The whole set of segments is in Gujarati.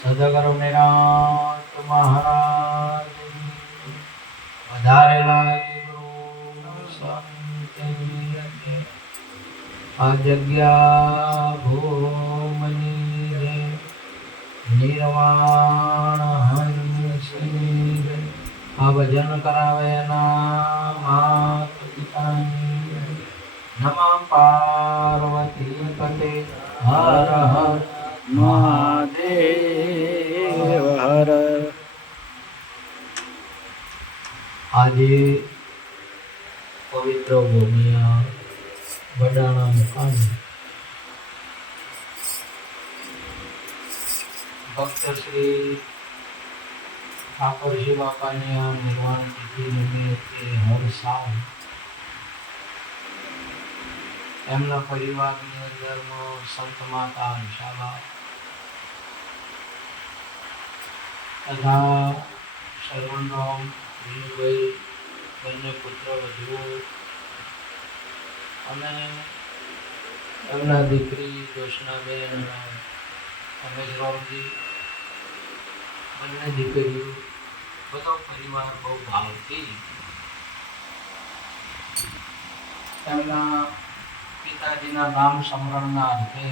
સદગુરુ નિરાંત મહારાજ વધારેલા ગુરુ સંત આ જગ્યા ભૂમની નિર્વાણ હંસી આ ભજન કરાવે ના માત પિતાની નમઃ પાર્વતી પતે હર હર મહાદેવ હર. આજે પવિત્ર ભૂમિયા વડાણા મુકામે ભક્ત શ્રી ઠાકોરજી બાપાની આ નિર્વાણ તિથિ નિમિત્તે હર સાલ એમના પરિવારની અંદરમાં સંત માતા અંશાબા તથા શરવણરામ વિનુભાઈ બંને પુત્ર વધુઓ અને એમના દીકરી જોશનાબેન અને રમેશરાવજી બંને દીકરીઓ બધો પરિવાર બહુ ભાવથી એમના પિતાજીના નામ સ્મરણના અર્થે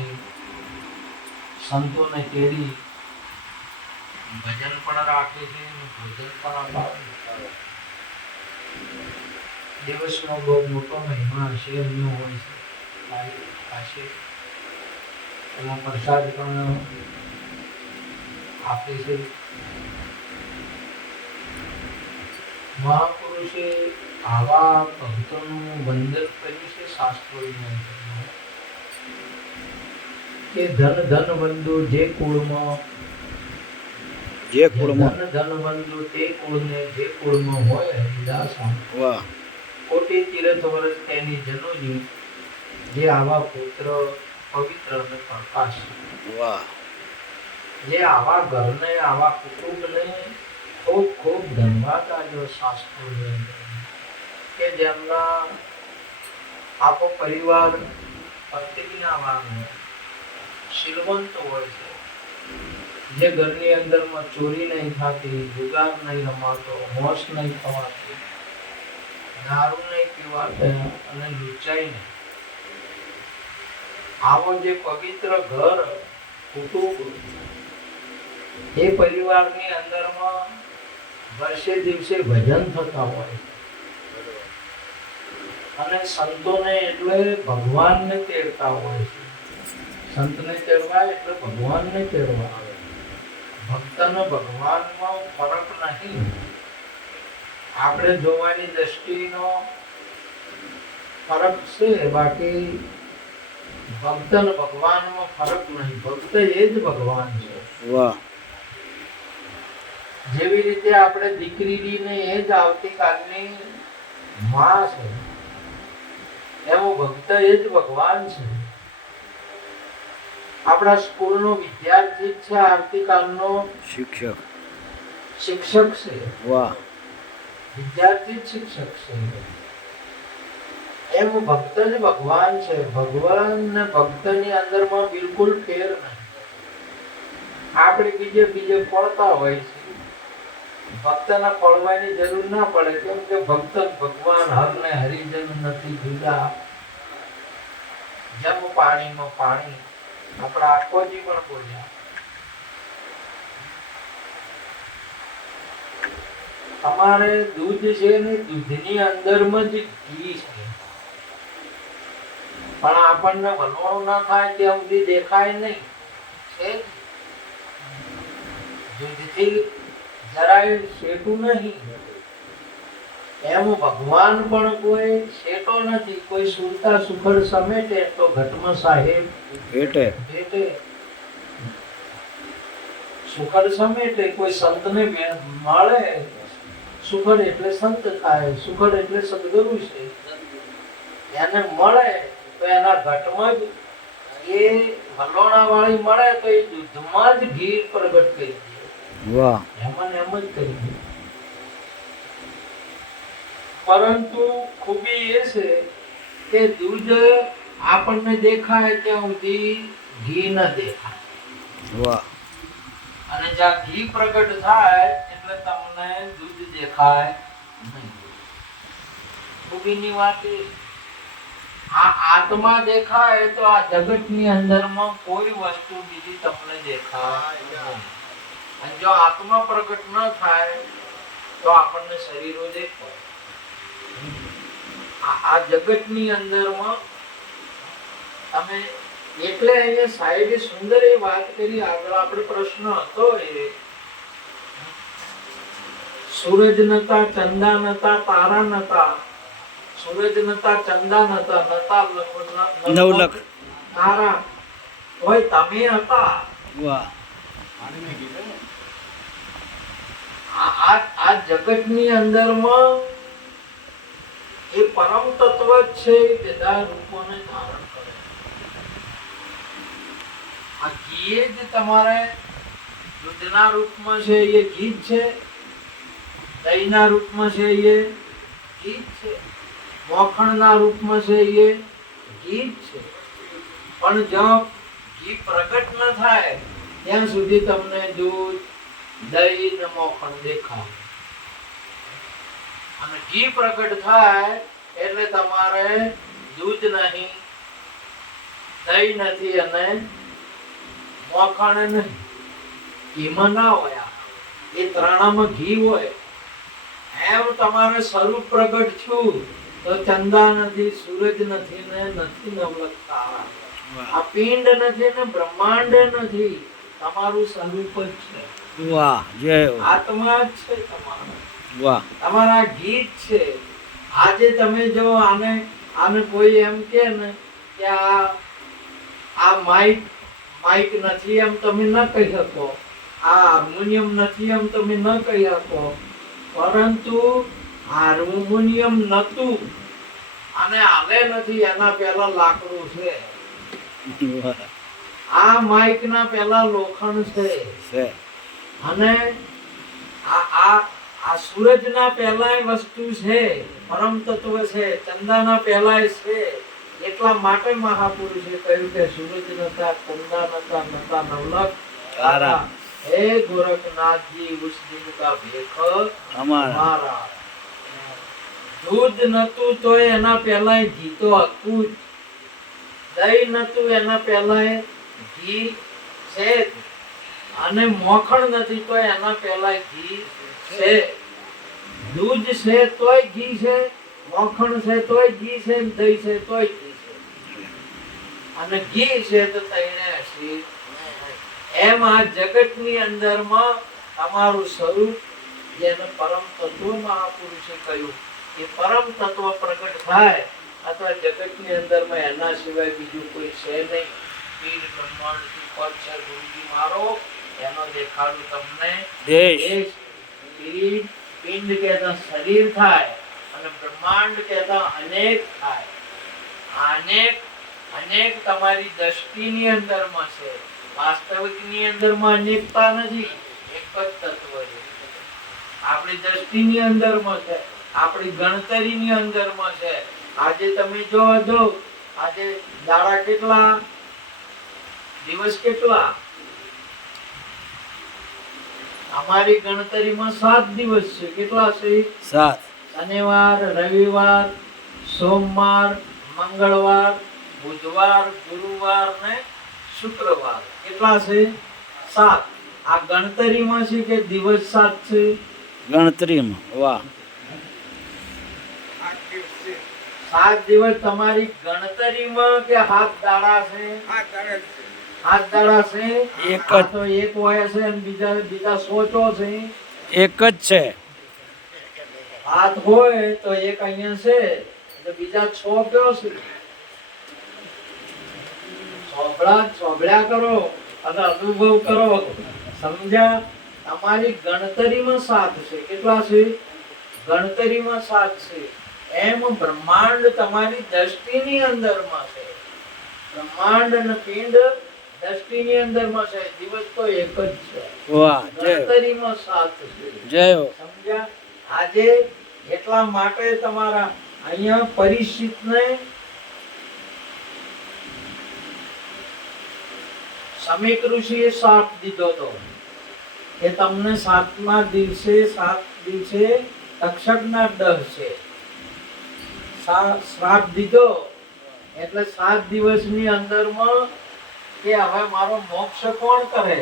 સંતોને તેડી ભજન પણ રાખે છે અને ભોજન પણ અપાવે દિવસનો બહુ મોટો મહિમા હશે એમનો હોય છે પાસે એમાં પ્રસાદ પણ આપે છે. મહાપુરુષે આવા ભક્તોનું વંદન કર્યું છે શાસ્ત્રોની અંદર કે ધન ધન બંધુ જે કુળમાં ધન બંધુ તે કુળને જે કુળમાં હોય હરિદાસ વાહ. કોટી તીર્થ વર્ષ તેની જનોની જે આવા પુત્ર પવિત્ર અને પ્રકાશ વાહ. જે આવા ઘરને આવા કુટુંબને ખૂબ ખૂબ ધન્યવાદ આપ્યો શાસ્ત્રોની અંદર કે જેમના આખો પરિવાર પ્રતિજ્ઞાવાન હોય શીલવંત હોય છે, જે ઘરની અંદરમાં ચોરી નહીં થતી, જુગાર નહીં રમાતો, મોસ નહીં થવાતી, દારૂ નહીં પીવાતો અને લુચાઈ નહીં. આવો જે પવિત્ર ઘર કુટુંબ એ પરિવારની અંદરમાં વર્ષે દિવસે ભજન થતા હોય અને સંતોને એટલે ભગવાનને તેડતા હોય છે. સંતને તેડવા એટલે ભગવાનને તેડવા આવે. ભક્તનો ભગવાનમાં ફરક નહીં. આપણે જોવાની દ્રષ્ટિનો ફરક છે, બાકી ભક્તનો ભગવાનમાં ફરક નહીં. ભક્ત એ જ ભગવાન છે. વાહ. જેવી રીતે આપણે દીકરીને એ જ આવતીકાલની માં છે, એવો ભક્ત એ જ ભગવાન છે. આપણા સ્કૂલનો વિદ્યાર્થી છે, આવતીકાલનો શિક્ષક છે. વાહ. વિદ્યાર્થી શિક્ષક છે. એમ ભક્ત જ ભગવાન છે. ભગવાન ને ભક્તની અંદરમાં બિલકુલ ફેર નહીં. આપણે બીજે પડતા હોય છે, ભક્તના પડવાની જરૂર ના પડે, કેમ કે ભક્ત ભગવાન હર ને હરિજન નથી જુદા. જેમ પાણીમાં પાણી, આપણા આખોજી પણ બોલ્યા તમારે દૂધ છે ને દૂધની અંદરમાં જ ઘી છે, પણ આપણને વલણો ના થાય ત્યાં સુધી દેખાય નહીં. છે દૂધથી જરાય શેટું નહીં. એમ ભગવાન પણ કોઈ શેટો નથી. કોઈ સુરતા સુખડ સમેટે તો ઘટમાં સાહેબ ભેટે. સુખડ સમેટે કોઈ સંતને મળે, સુખડ એટલે સંત થાય, સુખડ એટલે સદગુરુ છે. એને મળે તો એના ઘટમાં જ એ વલોણા વાળી મળે તો એ દૂધમાં જ ઘી પ્રગટ કરી દે. વાહ. એમ જ કરી દે. પરંતુ ખૂબી એ છે કે દૂધ આપણને દેખાય ત્યાં સુધી ઘી ન દેખાય. વાહ. અને જ્યાં ઘી પ્રગટ થાય એટલે તમને દૂધ દેખાય નહીં. ખૂબીની વાત એ આ આત્મા દેખાય તો આ જગતની અંદરમાં કોઈ વસ્તુ બીજી તમને દેખાય નહીં. અને જો આત્મા પ્રગટ ન થાય તો આપણને શરીરો દેખાય. આ જગતની અંદરમાં તમે એટલે અહીંયા સાહેબે સુંદર એ વાત કરી. આગળ આપણે પ્રશ્ન હતો એ સૂરજ નતા, ચંદા નતા, તારા નતા. સૂરજ નતા, ચંદા નતા, નવલખ તારા, તોય તમે હતા. વાહ આ જગતની અંદરમાં એ પરમ તત્વ જ છે, બધા રૂપોને ધારણ કરે. આ ઘી જ તમારે દૂધના રૂપમાં છે એ ઘી જ છે, દહીંના રૂપમાં છે એ ઘી જ છે, મોખણના રૂપમાં છે એ ઘી જ છે. પણ જો ઘી પ્રગટ ન થાય ત્યાં સુધી તમને દૂધ, દહીં ને મોખણ દેખાય. અને ઘી પ્રગટ થાય એટલે તમારે દૂધ નહીં, દહીં નથી અને મોખણ નહીં. ઘીમાં ના હોય, એ ત્રણમાં ઘી હોય. એમ તમારે સ્વરૂપ પ્રગટ છું તો ચંદા નથી, સૂરજ નથી ને નથી નવલખ તારા. આ પિંડ નથી ને બ્રહ્માંડ નથી, તમારું સ્વરૂપ જ છે. વાહ જય હો. આત્મા જ છે તમારો. વાહ તમારા ગીત છે. આજે તમે જો આને કોઈ એમ કે ને કે આ માઇક નથી એમ તમે ન કહી શકો, આ હાર્મોનિયમ નથી એમ તમે ન કહી શકો. પરંતુ હાર્મોનિયમ નતું અને હાલે નથી એના પહેલા લાકડું છે. વાહ આ માઇક ના પહેલા લોખંડ છે. છે અને આ સૂરજના પહેલાય વસ્તુ છે, પરમ તત્વ છે. ચંદાના પહેલાય છે. એટલા માટે મહાપુરુષે કહ્યું કે સૂરજ નતા, ચંદા નતા, નતા નવલખ તારા. હે ગોરખનાથજી ઉસ દિન કા ભેખ અમારા. દૂધ નતું તો એના પહેલાય ઘી તો હતું જ. દહીં નતું એના પહેલાય ઘી છે જ. અને મોખણ નથી તો એના પહેલા ઘી છે. દૂધ છે તોય ઘી છે, મોખણ છે તોય ઘી છે, દહીં છે તોય ઘી છે. અને ઘી છે તો તઈને હસી. એમ આ જગતની અંદરમાં તમારું સ્વરૂપ જેને પરમ તત્વ મહાપુરુષે કહ્યું એ પરમ તત્વ પ્રગટ થાય અથવા જગતની અંદરમાં એના સિવાય બીજું કોઈ છે નહીં. પીર બ્રહ્માંડ થી પર છે ગુરુજી મારો, એનો દેખાડું તમને. દેશ પિંડ કહેતા શરીર થાય અને બ્રહ્માંડ કહેતા અનેક થાય. અનેક અનેક તમારી દ્રષ્ટિની અંદરમાં છે. વાસ્તવિકની અંદરમાં અનેકતા નથી, એક જ તત્વ છે. આપણી દ્રષ્ટિની અંદરમાં છે, આપણી ગણતરીની અંદરમાં છે. આજે તમે જો આજે દાડા કેટલા, દિવસ કેટલા? અમારી ગણતરીમાં 7 દિવસ છે. કેટલા છે? 7. શનિવાર, રવિવાર, સોમવાર, મંગળવાર, બુધવાર, ગુરુવાર ને શુક્રવાર. કેટલા છે? 7. આ ગણતરીમાં છે કે દિવસ 7 છે? ગણતરીમાં. વાહ 7 દિવસ તમારી ગણતરીમાં કે 7 દાડા છે? 7 દાડા છે. એક જ. આ તો એક હોય છે અને બીજા સોચો છે. એક જ છે. 7 હોય તો એક અહીંયા છે એટલે બીજા 6 કયો છે? સોભળ્યા કરો અને અનુભવ કરો. સમજ્યા? તમારી ગણતરીમાં 7 છે. કેટલા છે? ગણતરીમાં 7 છે. એમ બ્રહ્માંડ તમારી દ્રષ્ટિની અંદરમાં છે. બ્રહ્માંડ અને પિંડ દ્રષ્ટિની અંદરમાં છે. દિવસ તો એક જ છે. વાહ જય હો. ગણતરીમાં 7 છે. જય હો. સમજ્યા? આજે એટલા માટે તમારા અહીંયા પરિસ્થિતિને સમીક ઋષિએ શાપ દીધો હતો એ તમને 7 દિવસે તક્ષકના દહ છે. શ્રાપ દીધો એટલે 7 દિવસની અંદરમાં કે હવે મારો મોક્ષ કોણ કરે,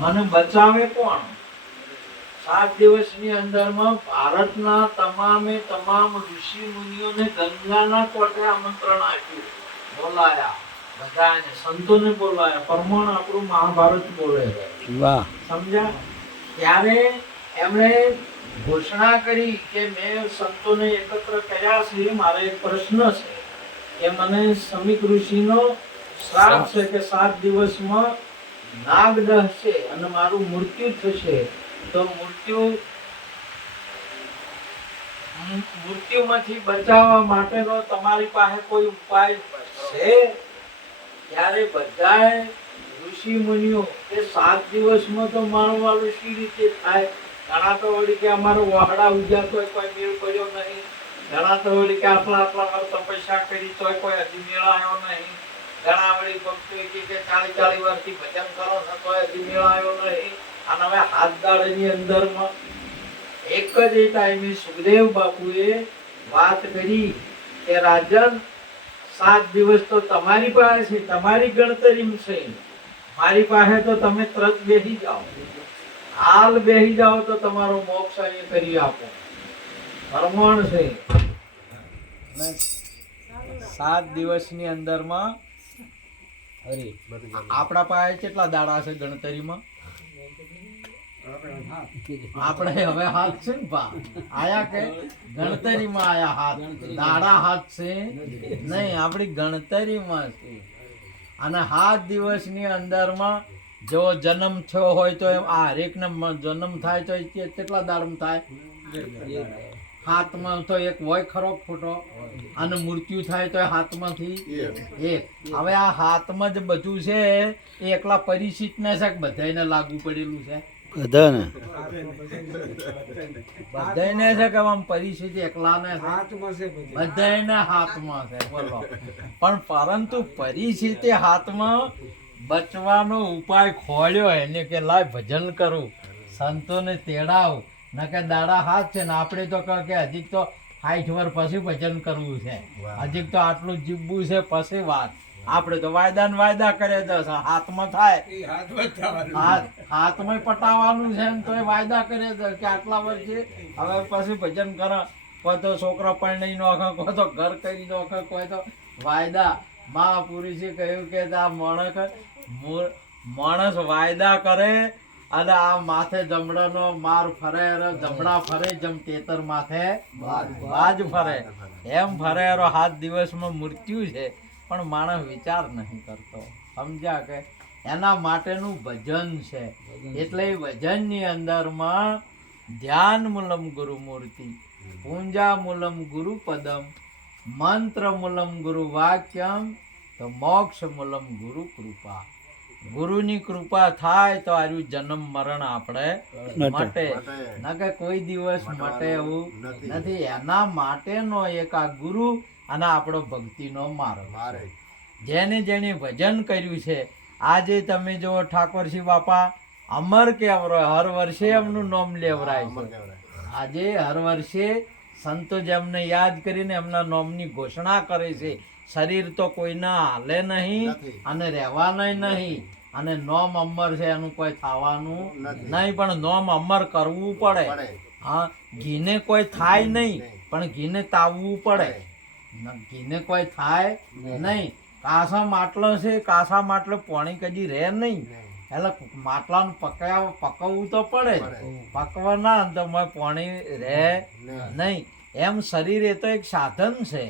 મને બચાવે કોણ? 7 દિવસની અંદરમાં ભારતના તમામ ઋષિ મુનિઓને ગંગાના કોઠે આમંત્રણ આપ્યું, બોલાયા, બધાને સંતોને બોલાયા. પ્રમાણ આપણું મહાભારત બોલે છે. વાહ. સમજ્યા? ત્યારે એમણે ઘોષણા કરી કે મેં સંતોને એકત્ર કર્યા છે, મારે એક પ્રશ્ન છે કે મને સમીક ઋષિનો શ્રાપ છે કે 7 દિવસમાં નાગ દહશે અને મારું મૃત્યુ થશે, તો મૃત્યુમાંથી બચાવવા માટેનો તમારી પાસે કોઈ ઉપાય છે? ત્યારે બધાએ ઋષિ મુનિઓ કે 7 દિવસમાં તો માણવાનું શી રીતે થાય? ઘણા તો વળી કે અમારો વહાડા ઉજ્યા તોય કોઈ મેળ પડ્યો નહીં, ઘણા તો વળી કે આટલા વાર તપસ્યા કરી તોય કોઈ હજી મેળ આવ્યો નહીં, ઘણા વળી ભક્તો કે 40 વર્ષથી ભજન કરો છો તોય હજી મેળ આવ્યો નહીં. અને હવે હાથ દાડાની અંદરમાં એક જ એ ટાઈમે સુખદેવ બાપુએ વાત કરી કે રાજન 7 દિવસ તો તમારી પાસે છે, તમારી ગણતરી છે, મારી પાસે તો તમે તરત બેસી જાઓ, હાલ બેસી જાઓ તો તમારો મોક્ષ અહીં કરી આપો. પ્રમાણ છે 7 દિવસની અંદરમાં. આપણા પાસે કેટલા દાડા છે ગણતરીમાં? આપણે હવે હાથ છે ને ભા આયા કે ગણતરીમાં આયા હાથ, દાડા હાથ છે નહીં, આપણી ગણતરીમાં છે. અને 7 દિવસની અંદરમાં જો જન્મ થયો હોય તો આ હરેકને જન્મ થાય તો કેટલા દાડમ થાય? હાથમાં તો એક હોય ખરો ખોટો, અને મૃત્યુ થાય તો હાથમાંથી એક. હવે આ હાથમાં જ બધું છે એ એકલા પરિચિત ને છે કે બધાને લાગુ પડેલું છે? બધાને. બધાને છે કે આમ પરિસ્થિતિ એકલાને છે? બધાને હાથમાં છે. બોલો. પણ પરંતુ પરિસ્થિતિ હાથમાં બચવાનો ઉપાય ખોળ્યો એને કે લાય ભજન કરું, સંતોને તેડાવ, ન કે દાડા હાથ છે ને આપણે તો કહે કે હજી તો 60 વર્ષ પછી ભજન કરવું છે, હજી તો આટલું જીવવું છે પછી વાત. આપણે તો વાયદા કરે છે, હાથમાં થાય હાથમાં પટાવવાનું છે ને તો એ વાયદા કરે છે કે આટલા વર્ષે હવે પછી ભજન કરે. કોઈ તો છોકરા પરણી નોખે, કોઈ તો ઘર કરી નોખે, કોઈ તો વાયદા. મહાપુરુષે કહ્યું કે આ માણસ વાયદા કરે અને આ માથે જમડાનો માર ફરે, જમડા ફરે જેમ તેતર માથે બાજ ફરે, એમ ફરે. 7 દિવસમાં મૃત્યુ છે પણ માણસ વિચાર નહીં કરતો. સમજ્યા કે એના માટેનું ભજન છે. એટલે ભજનની અંદરમાં ધ્યાન મૂલમ ગુરુ મૂર્તિ, પૂંજા મૂલમ ગુરુ પદમ, મંત્ર મૂલમ ગુરુ વાક્યમ, તો મોક્ષ મૂલમ ગુરુ કૃપા. ગુરુની કૃપા થાય તો આર્યું જન્મ મરણ આપણે મટે, ન કે કોઈ દિવસ મટે એવું નથી. એના માટેનો એક આ ગુરુ અને આપણો ભક્તિનો માર્ગ. જેને જેને ભજન કર્યું છે, આજે તમે જો ઠાકોરસિંહ બાપા અમર કેવરાય, હર વર્ષે એમનું નામ લેવરાય છે. આજે હર વર્ષે સંતો જેમને યાદ કરીને એમના નામની ઘોષણા કરે છે. શરીર તો કોઈના હાલે નહીં અને રહેવાના નહીં, અને નોમ અમર છે એનું કોઈ થવાનું નહીં, પણ નોમ અમર કરવું પડે. હા, ઘીને કોઈ થાય નહીં પણ ઘીને તાવવું પડે. ઘીને કોઈ થાય નહીં. કાસા માટલો છે, કાસા માટલો પાણી કદી રહે નહીં, એટલે માટલાને પકવવું તો પડે જ. પકવા ના તો પાણી રહે નહીં. એમ શરીર એ તો એક સાધન છે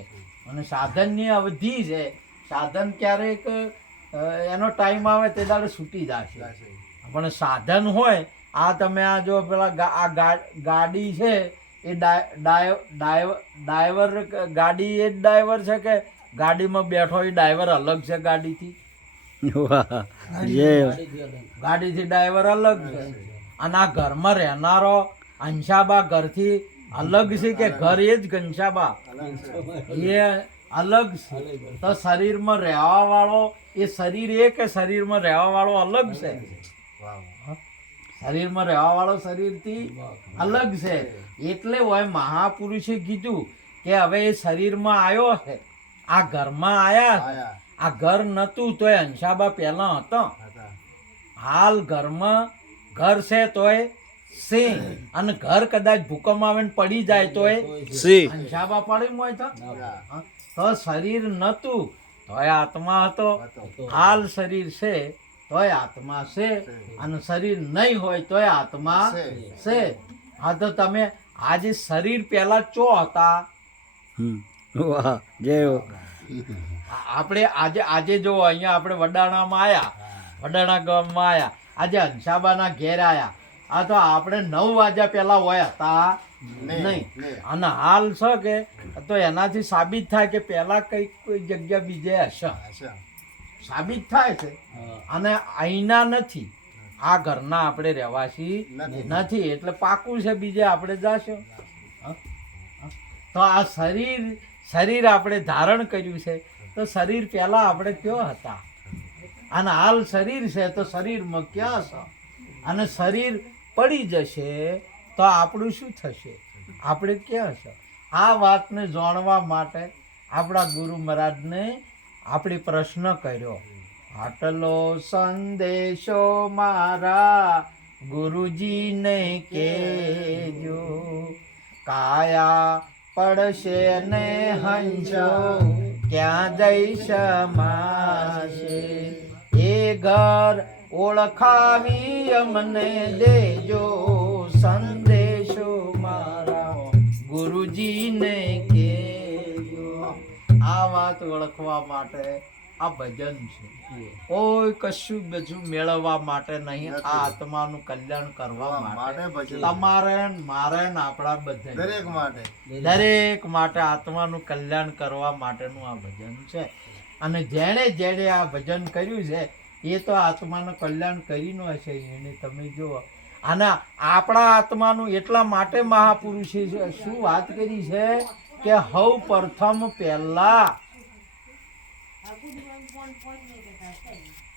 અને સાધનની અવધિ છે. સાધન ક્યારેક એનો ટાઈમ આવે તે દાડે છૂટી જશે, પણ સાધન હોય. આ તમે આ જો પેલા આ ગાડી છે એ ડ્રાઈવર, ગાડી એ જ ડ્રાઈવર છે કે ગાડીમાં બેઠો એ ડ્રાઈવર અલગ છે ગાડીથી? ગાડીથી ડ્રાઈવર અલગ છે. અને આ ઘરમાં રહેનારો અંશાબા ઘરથી અલગ છે કે ઘર એ જ ઘનશાબા એ અલગ છે? તો શરીરમાં રહેવા વાળો એ શરીર એ કે શરીરમાં રહેવા વાળો અલગ છે? શરીરમાં રહેવા વાળો શરીરથી અલગ છે. એટલે હોય મહાપુરુષે કીધું કે હવે એ શરીરમાં આવ્યો છે, આ ઘરમાં આયા, આ ઘર નતું તોય અંશાબા પહેલા હતો. હાલ ઘરમાં ઘર છે તોય સિંહ, અને ઘર કદાચ ભૂકંપ આવે ને પડી જાય તોય સિંહ. અંશાબા પડી હોય તો શરીર નતું તોય આત્મા હતો. હાલ શરીર છે તોય આત્મા છે, અને શરીર નહીં હોય તોય આત્મા છે. હા, તો તમે આજે શરીર પહેલા ચો હતા? વાહ જય હો. આપણે આજે જો અહીંયા આપણે વડાણામાં આયા, વડાણા ગામમાં આયા, આજે હંસાબાના ઘેર આયા. આ તો આપણે 9 વાગ્યા પહેલા હોય હતા નહીં. અને હાલ છે કે તો એનાથી સાબિત થાય કે પહેલા કોઈ જગ્યા બીજે હશે, સાબિત થાય છે. અને અહીંના નથી, આ ઘરના આપણે રહેવાસી નથી, એટલે પાકું છે બીજે આપણે જાશું. તો આ શરીર આપણે ધારણ કર્યું છે, તો શરીર પહેલા આપણે કયો હતા, અને હાલ શરીર છે તો શરીરમાં ક્યાં છે? અને શરીર પડી જશે તો આપણું શું થશે? આપણે ક્યાં છે? આ વાતને જાણવા માટે આપણા ગુરુ મહારાજને આપણે પ્રશ્ન કર્યો. આટલો સંદેશો મારા ગુરુજીને કહેજો, કાયા પડશે ને હંસો ક્યાં જઈ સમાશે, એ ઘર ઓળખાવી અમને દેજો, સંદેશો મારા ગુરુજીને કહેજો. આ વાત ઓળખવા માટે આ ભજન છે. કોઈ કશું બીજું મેળવવા માટે નહીં, આ આત્માનું કલ્યાણ કરવા માટે, તમારે મારે ને આપણા બધા દરેક માટે આત્માનું કલ્યાણ કરવા માટેનું આ ભજન છે. અને જેણે આ ભજન કર્યું છે એ તો આત્માનું કલ્યાણ કરીને હશે. એને તમે જુઓ, અને આપણા આત્માનું એટલા માટે મહાપુરુષે શું વાત કરી છે કે હવ પ્રથમ પહેલા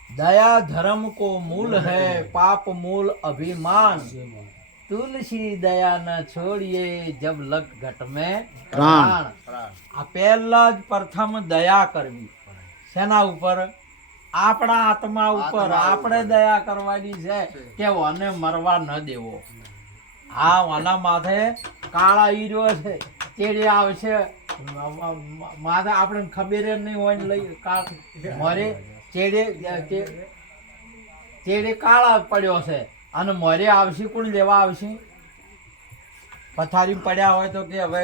दया धर्म को मूल है, पाप मूल अभिमान, तुलसी दया न छोड़िए जब लग घट में प्राण. આ પહેલા જ પ્રથમ દયા કરવી. શેના ઉપર? આપણા આત્મા ઉપર આપણે દયા કરવાની છે કે ઓને મરવા ન દેવો. આ ઓના માથે કાળા હીરો છે, તેડે આવશે માથે આપણે ખબર જ નહીં હોય ને લઈ મરે ચેડે કાળા પડ્યો છે, અને મોરે આવશે કોણ લેવા આવશે? પથારી પડ્યા હોય તો કે હવે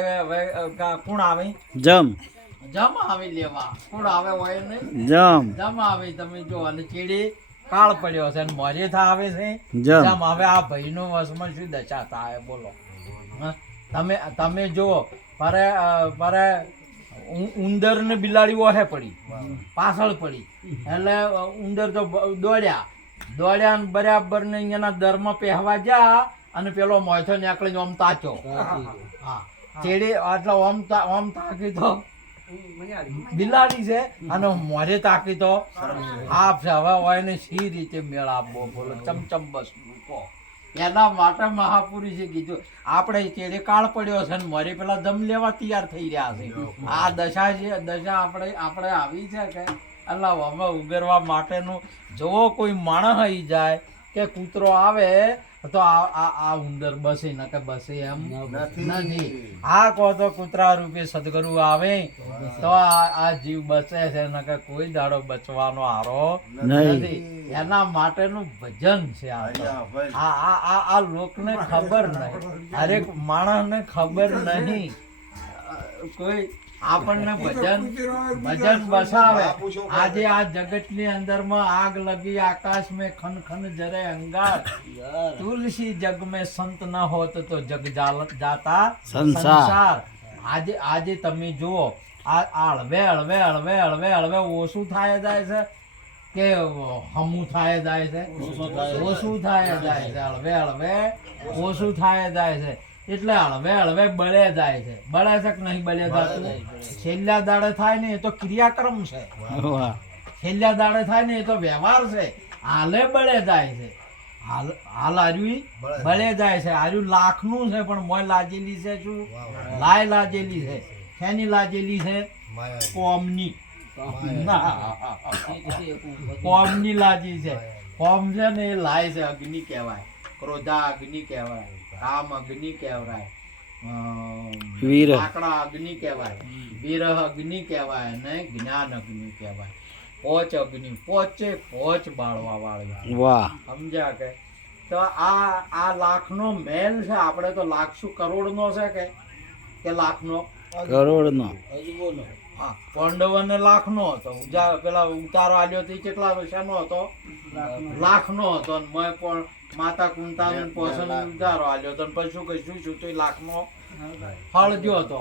કોણ આવે? જમ આવે લેવા. કોણ આવે હોય નહીં? જમ આવે. તમે જો, અને ચેડે કાળ પડ્યો છે, અને મોરે થા આવે છે જમ. હવે આ ભાઈનો વશમાં શું દશા થાય બોલો? તમે જુઓ, પરે ઉંદર ને બિલાડી ઓહે પડી, પાછળ પડી, એટલે ઉંદર તો દોડ્યા ને બરાબર ને અહીંયાના દરમાં પહેવા જા, અને પેલો મોથો નીકળીને ઓમ તાચ્યો. હા, ચેડી એટલે ઓમ તાકી તો બિલાડી છે, અને મોઢે તાકી તો આપ છે. હવે હોય ને સી રીતે મેળ આપવો બોલો? ચમચમ બસ મૂકો. એના માટે મહાપુરુષે કીધું આપણે ચેડે કાળ પડ્યો છે, ને મોરે પેલા દમ લેવા તૈયાર થઈ રહ્યા છે. આ દશા છે, દશા આપણે આવી છે કે અલ્લાહ અમે ઉગરવા માટેનું. જો કોઈ માણસ આવી જાય કે કૂતરો આવે તો આ ઉંદર બસે ન કે બસે એમ નથી. આ કહો તો કૂતરા રૂપે સદગુરુ આવે તો આ જીવ બચે છે, ન કે કોઈ દાડો બચવાનો હારો નથી. એના માટેનું ભજન છે. આ લોકને ખબર નહીં, હરેક માણસને ખબર નહીં. કોઈ આપણને ભજન બસાવે. આજે આ જગતની અંદરમાં આગ લગી, આકાશ में खन खन जरे अंगार, तुलसी जग में संत न होत तो जग जाता संसार. આજે તમે જુઓ, આ હળવે ઓછું થાય જાય છે કે હમું થાય જાય છે? ઓછું થાય જાય છે. હળવે ઓછું થાય જાય છે, એટલે હળવે બળે જાય છે. બળે છે કે નહીં બળે જાતું? છેલ્લા દાડે થાય ને એ તો ક્રિયાક્રમ છે, છેલ્લા દાડે થાય ને એ તો વ્યવહાર છે. હાલે બળે જાય છે, હાલ હાલ હાર્યું ભલે જાય છે, હાર્યું લાખનું છે પણ મોય લાજેલી છે શું? લાય લાજેલી છે. શેની લાજેલી છે? કોમની. કોમની લાજી છે. કોમ છે ને એ લાય છે, અગ્નિ કહેવાય. ક્રોધા અગ્નિ કહેવાય, કામ અગ્નિ કહેવાય, વીર લાકડા અગ્નિ કહેવાય, વિરહ અગ્નિ કહેવાય ને જ્ઞાન અગ્નિ કહેવાય. પોચ અગ્નિ, પોચ બાળવા વાળી. વાહ સમજ્યા કે? તો આ લાખનો મેલ છે. આપણે તો લાખ શું કરોડનો છે કે લાખનો? કરોડનો. હા, પાંડવોને લાખનો હતો. પેલા ઉતારો આલ્યો તો કેટલા શેનો હતો? લાખનો હતો. અને મેં પણ માતા કુંતાને પોષણ ઉતારો આલ્યો તો પછી શું કહીશું શું તો લાખનો હળજો હતો.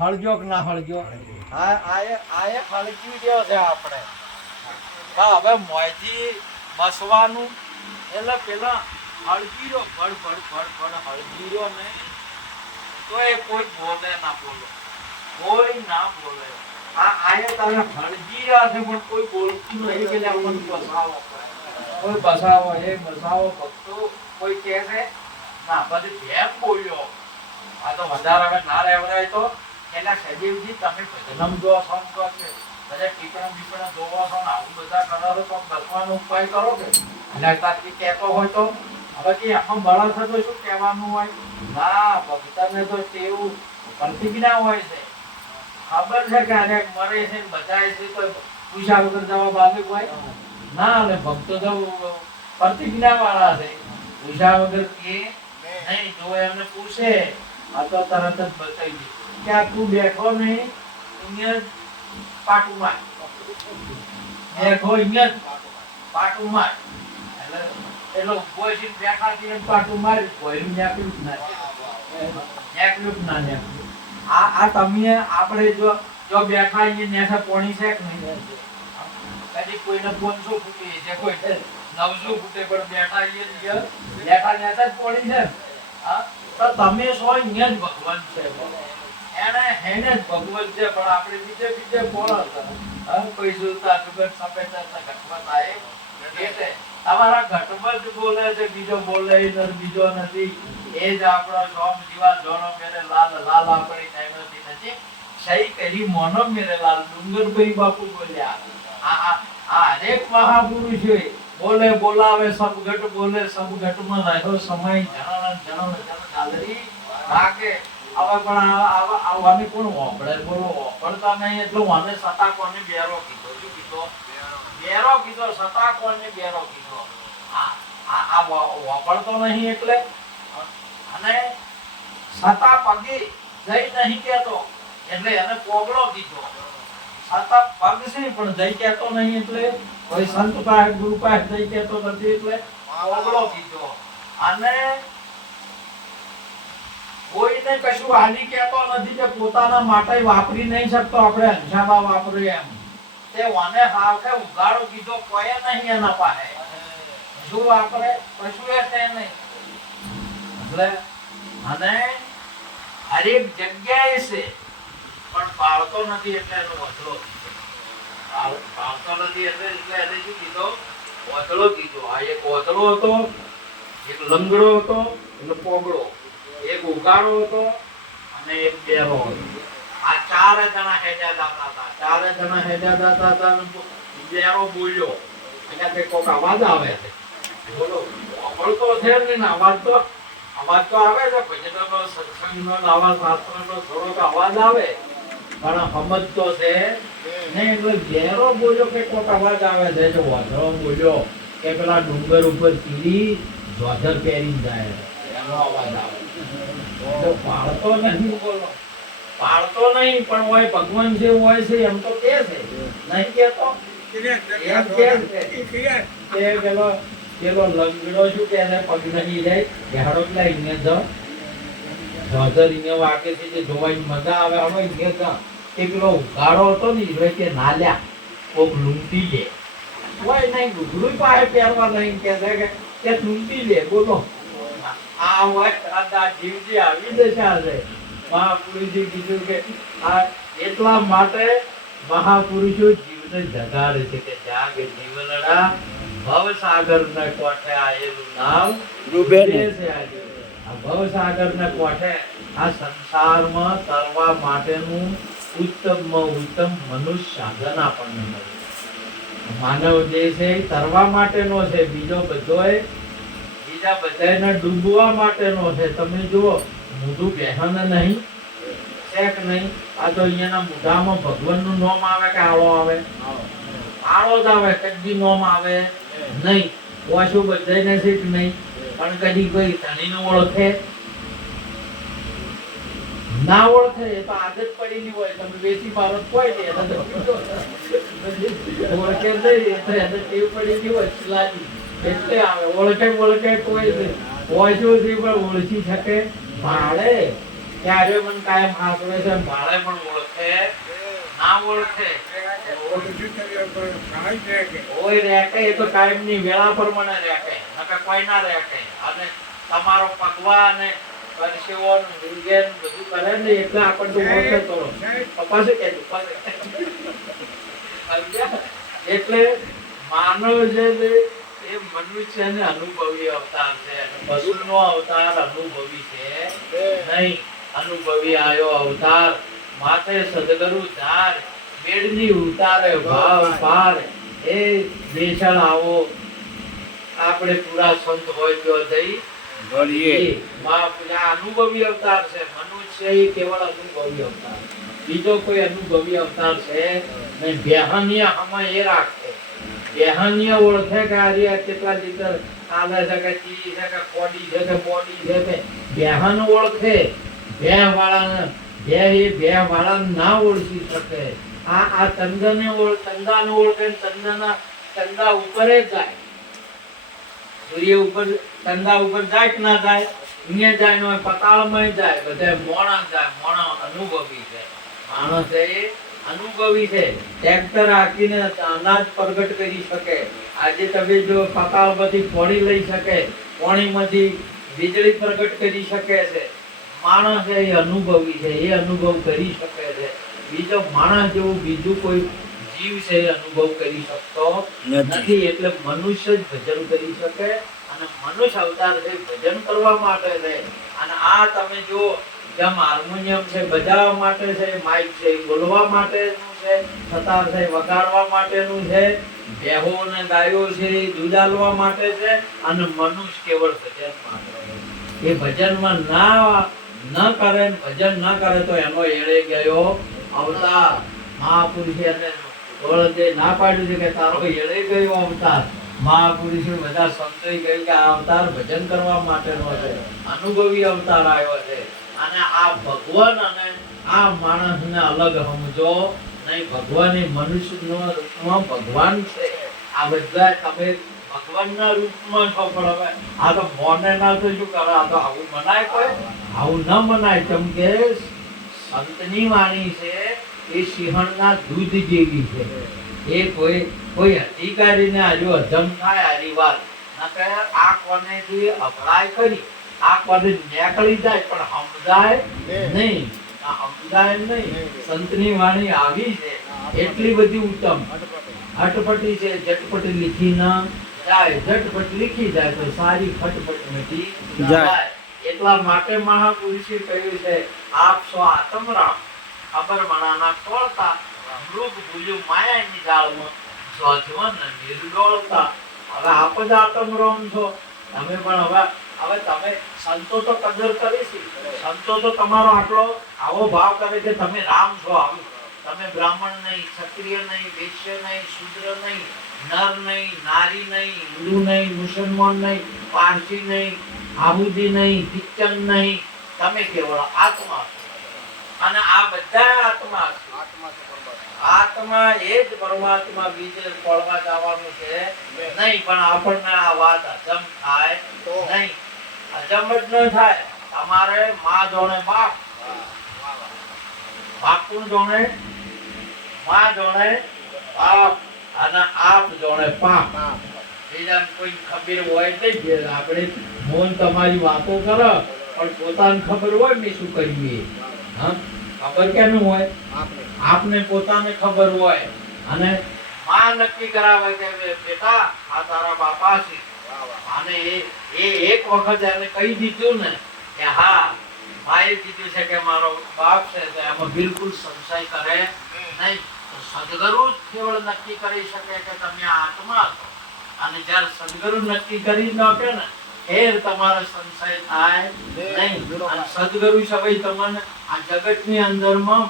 હળજો કે ના હળજો? આ હળજી ગયો છે આપણે. હા, હવે મોયથી મસવાનું એટલે પેલા હળગીરો ભડ હળગીરો ને તો એ કોઈ બોલે ના બોલો, કોઈ ના બોલે. આયે તારે હળગી રહ્યા છે પણ કોઈ બોલતું નહીં કે આપણને બસાવો. કોઈ બસાવો, એ બસાવો ભક્તો કોઈ કહે છે ના. પછી જેમ બોલ્યો આ તો વધારે હવે ના રહેવરાય તો એના સજીવજી તમે ભજનમ જો છો તો છે બધા ટીપણા જોવો છો ને આવું બધા કરો તો બસવાનો ઉપાય કરો કે એટલે તારથી કહેતો હોય તો હવે કે આમાં બળા છે તો શું કહેવાનું હોય? ના, ભક્તને તો તેવું પ્રતિજ્ઞા હોય છે. ખબર છે કે આને મરે છે બચાય છે તો પૂછ્યા વગર જવાબ આપે કોઈ ના. એટલે ભક્તો તો પ્રતિજ્ઞા વાળા છે. પૂછ્યા વગર કે નહીં. જો એમને પૂછે આ તો તરત જ બતાવી દે કે આ તું બેઠો નહીં અહીંયા પાટું માર, બેઠો અહીંયા પાટું માર. એટલે ઉભો છે બેઠા છે પાટું મારી કોઈ નેકળ્યું જ ના નેકળ્યું. આ તમે આપણે જો બેઠા અહીંયા નેઠા પોણી છે કે નહીં? કદી કોઈને 500 ફૂટી છે, કોઈ 900 ફૂટે પણ બેઠા અહીંયા બેઠા નેઠા જ પોણી છે. હા, તો તમે છો અહીંયા જ ભગવાન છે. એને જ ભગવાન છે પણ આપણે બીજે બોલો કોઈ સુલતા સુગર સફેદ ઘટમાં થાય એટલે તમારા ઘટમાં જ બોલે છે, બીજો બોલે બીજો નથી. એ જ આપણો સોમ જીવા જોનો મેરે લાલ લાલ આપણી નૈમતી નથી સહી કહી મોનો મેરે લાલ ડુંગરભાઈ બાપુ બોલ્યા. આ હરેક મહાપુરુષ બોલે બોલાવે સબ ઘટ બોલે સબ ઘટમાં રહ્યો સમય જણ ગાલરી નાકે. હવે પણ આવવાની કોણ વાપરે? બોલો વાપરતા નહીં એટલે મને સતા કોને બેરો કીધો? શું કીધો? બેરો કીધો. સતા કોને બેરો કીધો? આ વાપરતો નહીં એટલે. અને સતા પગે જઈ નહીં કેતો એટલે એને પોગળો કીધો. સતા પગ છે પણ જઈ કેતો નહીં એટલે કોઈ સંત પાસે ગુરુ પાસે જઈ કેતો નથી એટલે પોગળો કીધો. અને કોઈને કશું હાલી કહેતો નથી કે પોતાના માટે વાપરી નહીં શકતો. આપણે અંશામાં વાપરીએ એમ તે વાને હાથે ઉગાડો કીધો. કોઈ નહીં એના પાસે શું વાપરે કશું એ છે નહીં. એટલે અને હરેક જગ્યાએ છે પણ પાળતો નથી એટલે એનો વધળો પાળતો નથી એટલે એને શું કીધો? વધળો કીધો. આ એક વધળો હતો, એક લંગડો હતો એટલે પોગળો, એક ઉગાડો હતો અને એક બેરો હતો. આ ચારે જણા હેજા દાતા હતા. બેરો બોલ્યો અને કોઈક અવાજ આવે છે. બોલો વાપરતો છે ને અવાજ તો આવે છે. ભજનનો સત્સંગનો આવા શાસ્ત્રનો થોડોક અવાજ આવે પણ સમજતો છે નહીં. એટલે બેરો બોલ્યો કે કોઈક અવાજ આવે છે. જો વાંધો બોલ્યો કે પેલા ડુંગર ઉપર કીડી જોધર પહેરીને જાય એનો અવાજ આવે. પાળતો નહીં, બોલો પાળતો નહીં પણ હોય ભગવાન જે હોય છે એમ તો કે છે નહીં કેતો? પેલો લંગડો શું કે પગ નહીં જાય બેહાડો એટલે અહીંયા જોધર અહીંયા વાગે છે જે જોવાની મજા આવે. હવે અહીંયા એ પેલો ઉઘાડો હતો ને એ કે નાલ્યા કોક લૂંટી લે હોય નહીં. ઘૂઘરું પાસે પહેરવા નહીં કે લૂંટી લે. બોલો આ હોય જીવજી આવી દશા છે. મહાપુરુષે કીધું કે આ એટલા માટે મહાપુરુષો જીવને જગાડે છે કે જાગ જીવનડા ભવસાગરને કોઠે આયેલું નામ ડૂબે નહીં. છે આજે. આ ભવસાગરને કોઠે આ સંસારમાં તરવા માટેનું ઉત્તમમાં ઉત્તમ મનુષ્ય સાધન આપણને મળ્યું. માનવ જે છે એ તરવા માટેનો છે, બીજા બધાને ડૂબવા માટેનો છે. તમે જુઓ મોઢું બેહન નહીં છે કે નહીં? આ તો અહીંયાના મોઢામાં ભગવાનનું નામ આવે કે આળો આવે? આળો જ આવે, કદી નામ આવે નહીં. ઓછું બધાને છે કે નહીં? પણ કદી કોઈ ધણીને ઓળખે ના ઓળખે, એ તો આદત પડેલી હોય. તમે બેસી મારો કોઈ નહીં, એને તો પીધો. ઓળખે નહીં, એ તો એને ટેવ પડેલી હોય ચલાવી એટલે આવે. ઓળખે કોઈ નહીં. ઓછુંથી પણ ઓળખી શકે. ભાડે ત્યારે મને કાયમ હાસવે છે, ભાડે પણ ઓળખે ના ઓળખે ઓય રેકે, એ તો કાયમની વેળા પર મને રેકે, નકર કોઈ ના રેકે. અને તમારો પગવા અને પરસેવો ને મૃગે ને બધું કરે ને એટલે આપણને ઓળખે કરો. પપ્પા શું કહેતું? એટલે માનવ જે છે એ મનુષ્ય ને અનુભવી અવતાર છે. પશુનો અવતાર અનુભવી છે નહીં. અનુભવી આયો અવતાર માથે સદગુરુ ધાર બેડની ઉતારે ભાવ પાર. એ બેસણ આવો આપણે પૂરા સંત હોય તો જઈ ભળીએ. અનુભવી અવતાર છે. મનુષ્ય એ કેવળ અનુભવી અવતાર, બીજો કોઈ અનુભવી અવતાર છે નહીં. બેહનીય હમ એ રાખે, બેહનીય ઓળખે કે આજે કેટલા લીટર આલે છે કે ચી છે કે કોડી છે કે બોડી છે કે બેહન ઓળખે. બે વાળાને ના ઓળખી શકે. આ ચંદાને ઓળખે, ચંદા ઉપર જ જાય. સૂર્ય ઉપર ચંદા ઉપર જાય કે ના જાય? અહીંયા જાય ને પતાળમાં જાય, બધા મોણા જાય. મોણા અનુભવી છે. માણસ એ અનુભવી છે. ટ્રેક્ટર હાંકીને અનાજ પ્રગટ કરી શકે. આજે તમે જો પતાળમાંથી પોણી લઈ શકે, પોણીમાંથી વીજળી પ્રગટ કરી શકે છે. માણસ એ અનુભવી છે, એ અનુભવ કરી શકે છે. બીજો માણસ જેવું બીજું કોઈ જીવ છે એ અનુભવ કરી શકતો નથી. એટલે મનુષ્ય જ ભજન કરી શકે. અને મનુષ્ય અવતાર છે ભજન કરવા માટે છે. અને આ તમે જો જેમ હાર્મોનિયમ છે બજાવવા માટે છે, માઇક છે બોલવા માટેનું છે, સતાર છે વગાડવા માટેનું છે, બેહો ને ગાયો છે દૂધ આલવા માટે છે, અને મનુષ્ય કેવળ ભજન માટે. એ ભજનમાં ન કરે, ભજન ન કરે તો એનો એળે ગયો અવતાર. મહાપુરુષે એને ઓળખે ના પાડ્યું છે કે તારો એળે ગયો અવતાર. મહાપુરુષે બધા સંતોએ કહ્યું કે આ અવતાર ભજન કરવા માટેનો છે, અનુભવી અવતાર આવ્યો છે. અને આ ભગવાન અને આ માણસને અલગ સમજો નહીં. ભગવાન એ મનુષ્યના રૂપમાં ભગવાન છે. આ બધા તમે ભગવાનના રૂપમાં છો, પણ હવે આ તો મોને ના તો શું કરે? આ તો આવું મનાય? કોઈ આવું ન મનાય. કેમ કે સંતની વાણી છે એ સિંહણના દૂધ જેવી છે. એ કોઈ અધિકારીને હજુ હજમ થાય આરી વાત ના કહે. આ કોનેથી અભળાય કરી, આ કોને નીકળી જાય પણ સમજાય નહીં. સમજાય નહીં. સંતની વાણી આવી છે એટલી બધી ઉત્તમ, અટપટી છે. ઝટપટ લીખી ના જાય, ઝટપટ લીખી જાય તો સારી ફટફટ મિટી જાય. એટલા માટે મહાપુરુષે કહ્યું છે આપ સો આત્મરામ ખબર મણાના તોડતા મૃગ ભૂલ્યું માયાની જાળમાં જોજવન નિર્દોળતા. હવે આપ જ આત્મરામ છો. તમે પણ હવે તમે સંતો તો કદર કરી છે. સંતો તો તમારો આટલો આવો ભાવ કરે કે તમે રામ છો. તમે બ્રાહ્મણ નહીં, ક્ષત્રિય નહીં, વૈશ્ય નહીં, શૂદ્ર નહીં, નર નહીં, નારી નહીં, હિન્દુ નહીં, મુસલમાન નહીં, પારસી નહીં, આહુદી નહીં, ક્રિશ્ચન નહીં. તમે કેવળ આત્મા છો. અને આ બધા આત્મા છે. આત્મા એ જ પરમાત્મા. બીજે પડવા જવાનું છે નહીં. પણ આપણને આ વાત હજમ થાય નહીં. હજમ જ ન થાય. તમારે માં જોણે બાપ, બાપ કોણ જોણે? માં જોણે બાપ, અને આપ જોણે પાપ. બીજાને કોઈ ખબર હોય નહીં. આપણે મોન તમારી વાતો કરો પણ પોતાને ખબર હોય મેં શું કર્યું. હા, ખબર કેનું હોય? આપને પોતાને ખબર હોય. અને માં નક્કી કરાવે કે બેટા આ તારા બાપા છે. અને એ એક વખત એને કહી દીધું ને કે હા માએ કીધું છે કે મારો બાપ છે, તો એમાં બિલકુલ સંશય કરે નહીં. તો સદગુરુ જ કેવળ નક્કી કરી શકે કે તમે આત્મા છો. અને જ્યારે સદગુરુ નક્કી કરી નાખે ને ફેર તમારો સંશય થાય નહીં. અને સદગુરુ સભાઈ તમને આ જગતની અંદરમાં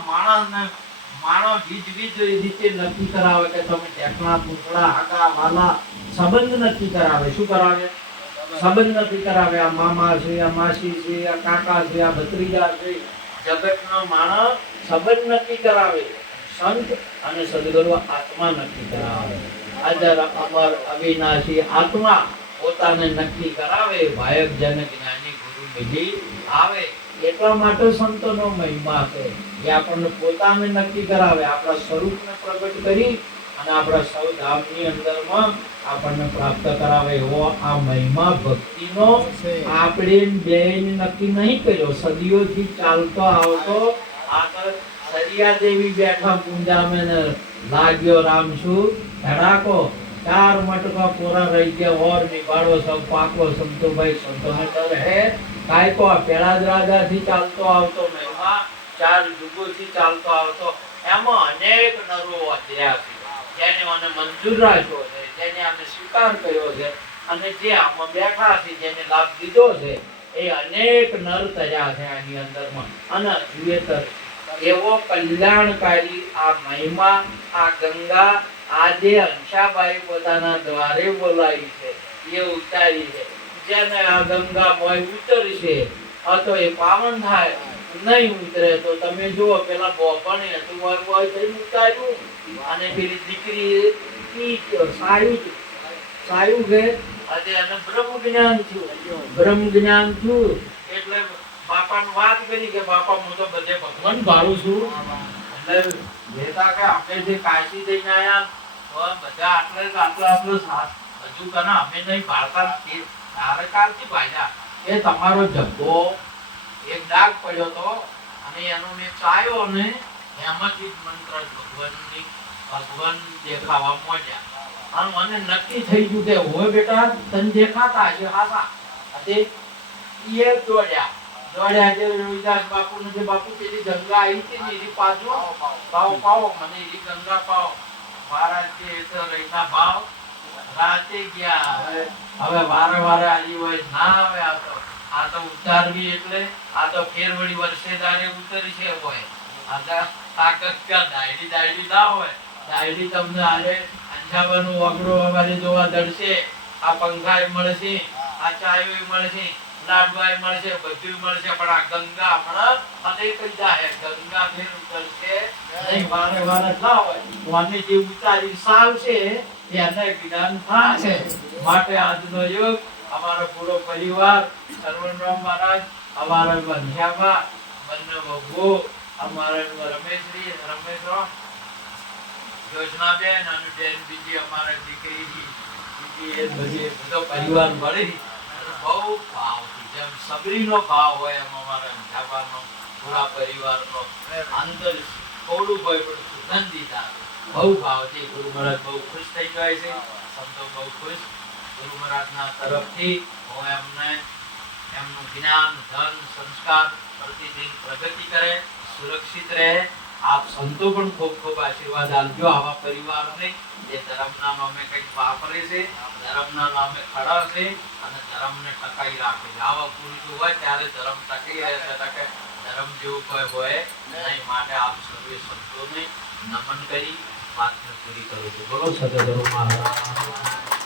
માણસ બીજ રીતે નક્કી કરાવે કે તમે ટેકણા પૂતળા આગા વાલા સંબંધ નક્કી કરાવે. શું કરાવે? સંબંધ નક્કી કરાવે. આ મામા છે, આ માસી છે, આ કાકા છે, આ ભત્રીજા છે. જગતનો માણસ સંબંધ નક્કી કરાવે. સંત અને સદગુરુ આત્મા નક્કી કરાવે. અજર અમર અવિનાશી આત્મા પોતાને નક્કી કરાવે. ભાયક જન જ્ઞાની ગુરુ મિલી આવે. એટલા માટે સંતોનો મહિમા છે. એ આપણને પોતાને નક્કી કરાવે, આપણા સ્વરૂપને પ્રગટ કરી અને આપણા સૌ ધામની અંદરમાં આપણને પ્રાપ્ત કરાવે એવો આ મહિમા ભક્તિનો આપણે બેન નક્કી નહીં કર્યો. સદીઓથી ચાલતો આવતો આ તો સરિયા દેવી બેઠા પૂંજામાં ને લાગ્યો રામ શું ધડાકો. 4 મટકા પૂરા રહી ગયા ઓર નિભાડો સબ પાકો સંતોભાઈ સંતોને ડર હે કાયકો. પેલા જ રાજાથી ચાલતો આવતો મહિમા 4 યુગોથી ચાલતો આવતો. એમાં અનેક નરો વધ્યા છે જેને મને મંજૂર રાખ્યો છે, જેને અમે સ્વીકાર કર્યો છે અને જે આમાં બેઠા છે જેને લાભ લીધો છે એ અનેક નર તર્યા છે આની અંદરમાં. અને જીવેતર એવો કલ્યાણકારી આ મહિમા આ ગંગા આજે અંશાબાઈ પોતાના દ્વારે બોલાવી છે, એ ઉતારી છે. જેને આ ગંગા મોય ઉતરશે તો એ પાવન થાય. નહીં ઉતરે તો તમે જુઓ પેલા બોપણે હતું મોય થઈને ઉતાર્યું અને પેલી દીકરી સાયું કે આજે એને બ્રહ્મ જ્ઞાન થયું. એટલે બાપાને વાત કરી કે બાપા હું તો બધે ભગવાન ભાળું છું. એટલે બેટા કે આપણે જે કાશી જઈને આયા તો બધા આટલા હજુ કના અમે નહીં ભાળતા. તારે કાલથી ભાગ્યા એ તમારો જબ્બો એક ડાઘ પડ્યો તો અને એનો મેં ચાયો ને એમાંથી જ મંત્ર ભગવાન દેખાવા માંડ્યા. અને મને નક્કી થઈ ગયું કે હોય બેટા તને દેખાતા હશે હાસા. એ દોડ્યા કે રવિદાસ બાપુ ને જે બાપુ પેલી ગંગા આવી હતી ને એની પાછો પાવો મને એની ગંગા પાવો. મહારાજ જે તો રહીના ભાવ રાતે ગયા. હવે વારે આવી હોય ના આવે. આ તો ઉતારવી એટલે આ તો ફેરવડી વર્ષે દાડે ઉતરી છે હોય. તાકાત ક્યાં દાયડી ના હોય. દાયડી તમને આરે અંજાવાનું વગડો અમારે જોવા દડશે. આ પંખાય મળશે, આ ચાય મળશે, લાડવાય મળશે, બધું મળશે. પણ આ ગંગા હમણાં અને કઈ જાય ગંગા ફેર ઉતરશે નહીં. વારે ના હોય તો આને જે ઉતારી સાવશે એને જ્ઞાન થશે. માટે આજનો યુગ અમારો પૂરો પરિવાર સર્વરામ મહારાજ, અમારા બંધ્યાબા, બંને વગો, અમારા રમેશરામ, યોજનાબેન અને બેન બીજી અમારા દીકરી બધો પરિવાર મળી બહુ ભાવથી જેમ સબરીનો ભાવ હોય એમ અમારા બંધ્યાબાનો પૂરા પરિવારનો અંદર થોડું ભય પણ સુગંધિતા બહુ ભાવથી ગુરુ મહારાજ બહુ ખુશ થઈ જાય છે. સંતો બહુ ખુશ. ગુરુ મહારાજના તરફથી હું એમનું જ્ઞાન ધન સંસ્કાર પ્રતિદિન પ્રગતિ કરે, સુરક્ષિત રહે. આપ સંતો પણ ખૂબ ખૂબ આશીર્વાદ આપજો આવા પરિવારને જે ધર્મના નામે કંઈક વાપરે છે, ધર્મના નામે ખડા છે અને ધર્મને ટકાઈ રાખે છે. આવા પુરુષો હોય ત્યારે ધર્મ ટકી રહે છે. ધર્મ જેવું કોઈ હોય નહીં. માટે આપ સર્વે સંતોને નમન કરી વાત પૂરી કરું છું. બોલો સદગુરુ મહારાજ.